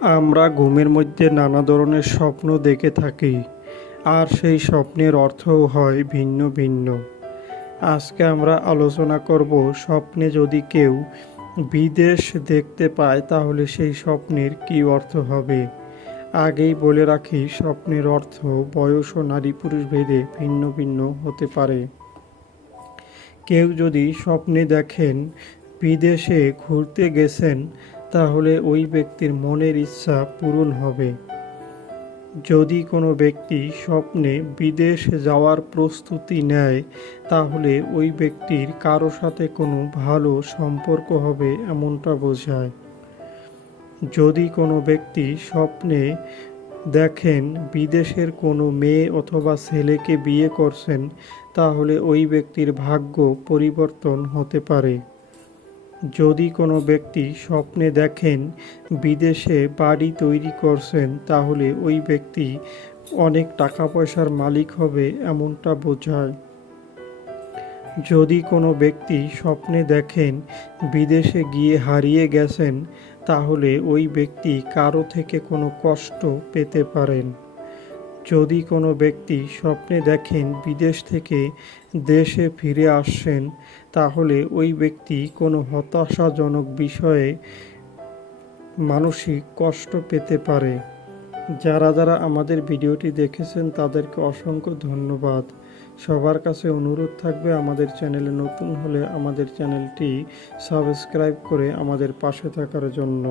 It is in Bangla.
আমরা ঘুমের মধ্যে নানা ধরনের স্বপ্ন দেখে থাকি, আর সেই স্বপ্নের অর্থও হয় ভিন্ন ভিন্ন। আজকে আমরা আলোচনা করব স্বপ্নে যদি কেউ বিদেশ দেখতে পায়, তাহলে সেই স্বপ্নের কী অর্থ হবে? আগেই বলে রাখি, স্বপ্নের অর্থ বয়স ও নারী পুরুষ ভেদে ভিন্ন ভিন্ন হতে পারে। কেউ যদি স্বপ্নে দেখেন বিদেশে ঘুরতে গেছেন তাহলে ওই ব্যক্তির মনের ইচ্ছা পূরণ হবে। যদি কোনো ব্যক্তি স্বপ্নে বিদেশ যাওয়ার প্রস্তুতি নেয়, তাহলে ওই ব্যক্তির কারও সাথে কোনো ভালো সম্পর্ক হবে এমনটা বোঝায়। যদি কোনো ব্যক্তি স্বপ্নে দেখেন বিদেশের কোনো মেয়ে অথবা ছেলেকে বিয়ে করছেন, তাহলে ওই ব্যক্তির ভাগ্য পরিবর্তন হতে পারে। যদি কোনো ব্যক্তি স্বপ্নে দেখেন বিদেশে বাড়ি তৈরি করছেন, তাহলে ওই ব্যক্তি অনেক টাকা পয়সার মালিক হবে এমনটা বোঝায়। যদি কোনো ব্যক্তি স্বপ্নে দেখেন বিদেশে গিয়ে হারিয়ে গেছেন, তাহলে ওই ব্যক্তি কারও থেকে কোনো কষ্ট পেতে পারেন। যদি কোনো ব্যক্তি স্বপ্নে দেখেন বিদেশ থেকে দেশে ফিরে আসছেন তাহলে ওই ব্যক্তি কোনো হতাশাজনক বিষয়ে মানসিক কষ্ট পেতে পারে। যারা যারা আমাদের ভিডিওটি দেখেছেন, তাদেরকে অসংখ্য ধন্যবাদ। সবার কাছে অনুরোধ থাকবে, আমাদের চ্যানেলে নতুন হলে আমাদের চ্যানেলটি সাবস্ক্রাইব করে আমাদের পাশে থাকার জন্য।